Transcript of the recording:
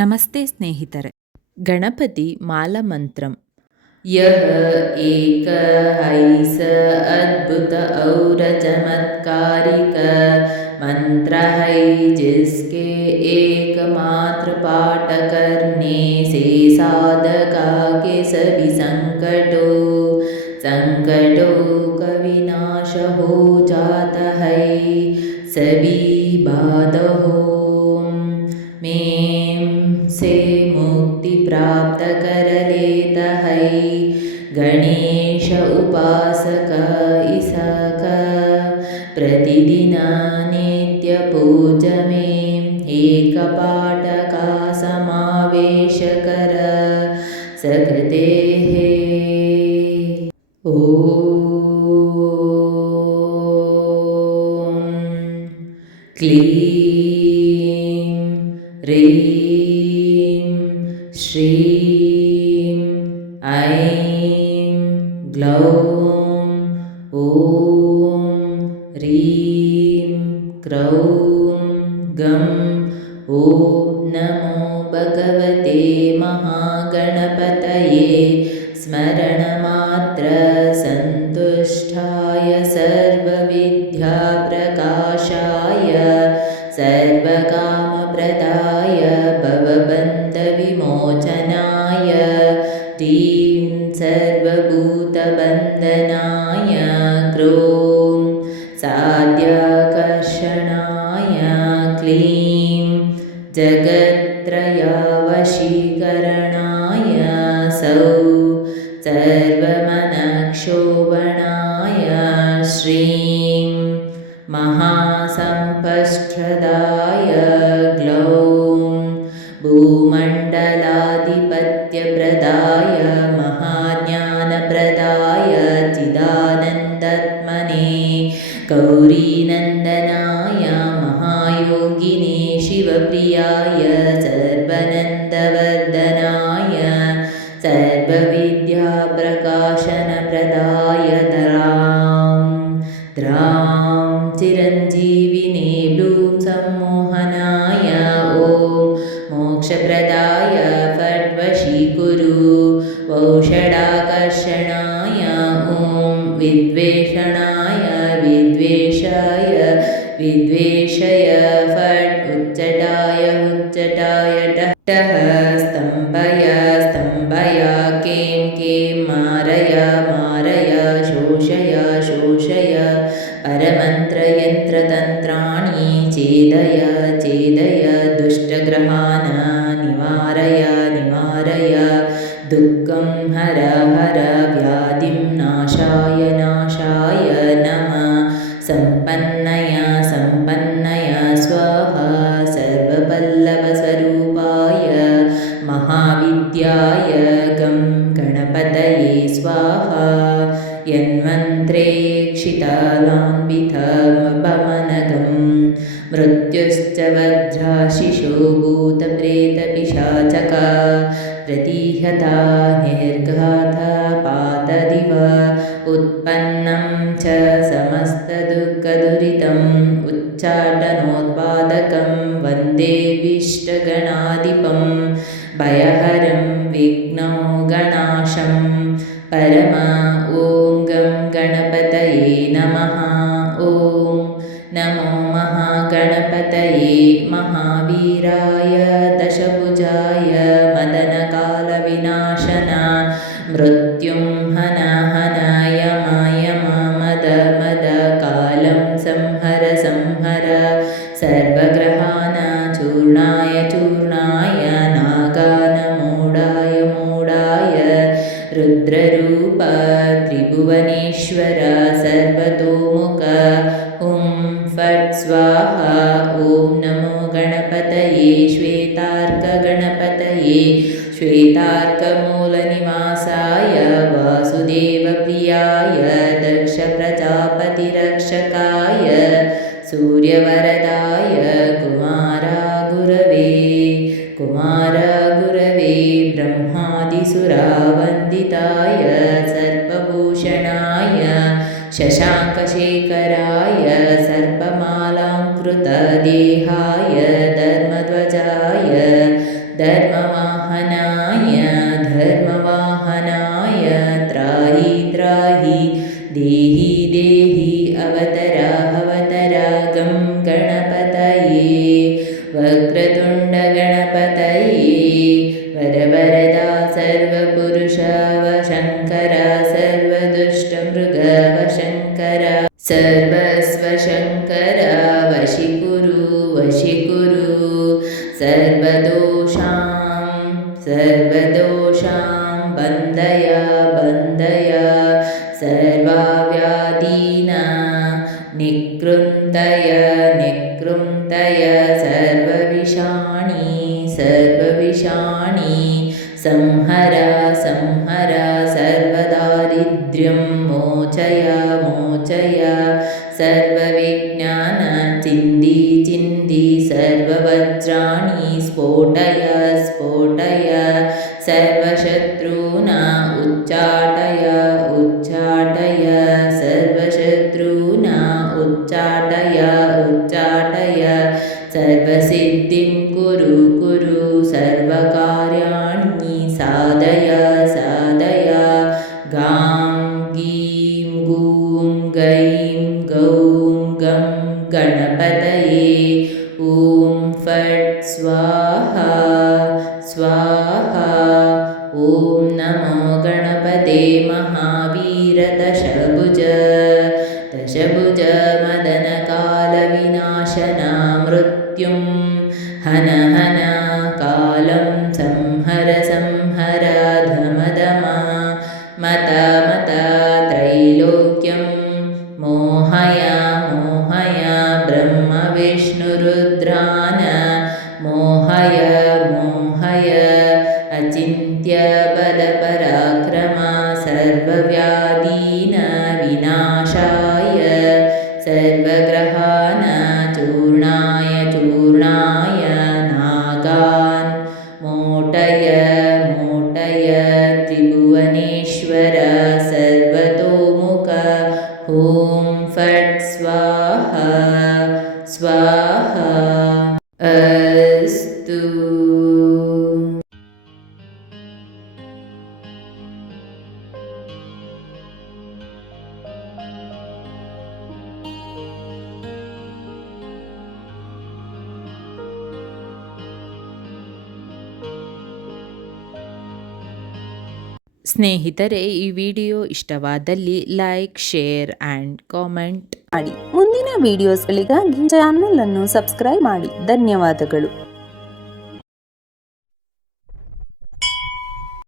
ನಮಸ್ತೆ ಸ್ನೇಹಿತರೆ. ಗಣಪತಿ ಮಾಲಮಂತ್ರಂ. यः एक हैस अद्भुत और चमत्कारिक मंत्र है, जिसके एकमात्र पाठ करने से साधका के सभी संकटों का विनाश हो जाता है, सभी बाधाओं में से मुक्ति प्राप्त कर लेता है। गणेश उपासक इसका प्रतिदिन नित्य पूजा में एक पाठ का समावेश कर सकते हैं। ओम क्लीं ह्रीं श्रीं ऐं ग्लौं ॐ ह्रीं क्रौं गं। ॐ नमो भगवते महागणपतये। स्मरणमात्र सन्तुष्टाय सर्वविद्याप्रकाशाय सर्वकामप्रदाय भवबन्धविमोचनाय ह्रीं सर्वभूतबन्धनाय क्रों साध्याकर्षणाय क्लीं जगत्त्रयवशीकरणाय सौः सर्वमनक्षोभणाय श्रीं महासम्पश्रदाय ग्लौं भूमण्डलाधिपत्यप्रदाय महाज्ञानप्रदाय चिदानन्दात्मने गौरीनन्दनाय महायोगिने शिवप्रियाय सर्वानन्दवर्धनाय सर्वविद्याप्रकाशनप्रदाय द्रां चिरञ्जीविने ब्लूं सम्मोहनाय ॐ मोक्षप्रदाय फट्वशीकुरु वौषडाकर्षणाय ॐ विद्वेषणाय विद्वेषय फट् उच्चटाय टः स्तम्भय कें मारय शोषय परमन्त्रयन्त्रतन्त्राणि छेदय दुष्टग्रहान् निवारय दुःखं हर व्याधिं नाशाय नमः। सम्पन्नय स्वाहा सर्वपल्लवस्वरूपाय महाविद्याय गं गणपतये स्वाहा। यन्मन्त्रेक्षितालान्वितमपमनघं मृत्युश्च वज्राशिशो भूतप्रेतपिशाचक प्रतिहता निर्घाता पातदिव उत्पन्नं च समस्तदुःखदुरितम् उच्चाटनोत्पादकं वन्देऽभीष्टगणाधिपं भयहरं विघ्नौघनाशं परम। ॐ गं गणपतये नमः। ॐ नमो महागणपतये महावीराय दशभुजाय मदनकालविनाशन मृत्युं हनाय मद कालं संहर सर्वग्रहान् चूर्णाय नागानमूढाय रुद्ररूप त्रिभुवनेश्वर सर्वतोमुख हुं फट् स्वाहा। ॐ नमो गणपतये श्वेतार्कगणपतये श्वेतार्कमूलनिवासाय वासुदेवप्रियाय दक्षप्रजापतिरक्षकाय सूर्यवरदाय कुमारगुरवे ब्रह्मादिसुरावन्दिताय सर्पभूषणाय शशाङ्कशेखराय सर्पमालाङ्कृतदेहाय धर्मध्वजाय अवतरागं गणपतये वक्रतुण्डगणपतये वरवरदा सर्वपुरुषा वशङ्कर सर्वदुष्टमृगवशङ्कर सर्वस्वशङ्कर वशीकुरु सर्वदोषां बन्धय सर्वाव्याधीना निकृन्तय सर्वविषाणि संहर सर्वदारिद्र्यं मोचय सर्वविज्ञान चिन्धि सर्ववज्राणि स्फोटय सर्वशत्रूना उच्चाटय सर्वशत्रूना उच्चाटय सर्वसिद्धिं कुरु सर्वकार्याणि साधय गां गीं गूं गैं गौं गं गणपतये ॐ फट् स्वाहा ॐ नमो गणपते महावीर दशभुज मदनकालविनाशना मृत्युं हन कालं संहर धम मत त्रैलोक्यं मोहय ब्रह्मविष्णुरुद्रान् मोहय अचिन्त्य बलपराक्रमा सर्वव्याधीन विनाशाय सर्वग्रहान् चूर्णाय नागान् मोटय त्रिभुवनेश्वर सर्वतोमुख ॐ फट् स्वाहा अस्तु। ಸ್ನೇಹಿತರೆ, ಈ ವಿಡಿಯೋ ಇಷ್ಟವಾದಲ್ಲಿ ಲೈಕ್, ಶೇರ್ ಆ್ಯಂಡ್ ಕಾಮೆಂಟ್ ಮಾಡಿ. ಮುಂದಿನ ವಿಡಿಯೋಸ್ಗಳಿಗಾಗಿ ಚಾನಲ್ ಅನ್ನು ಸಬ್ಸ್ಕ್ರೈಬ್ ಮಾಡಿ. ಧನ್ಯವಾದಗಳು.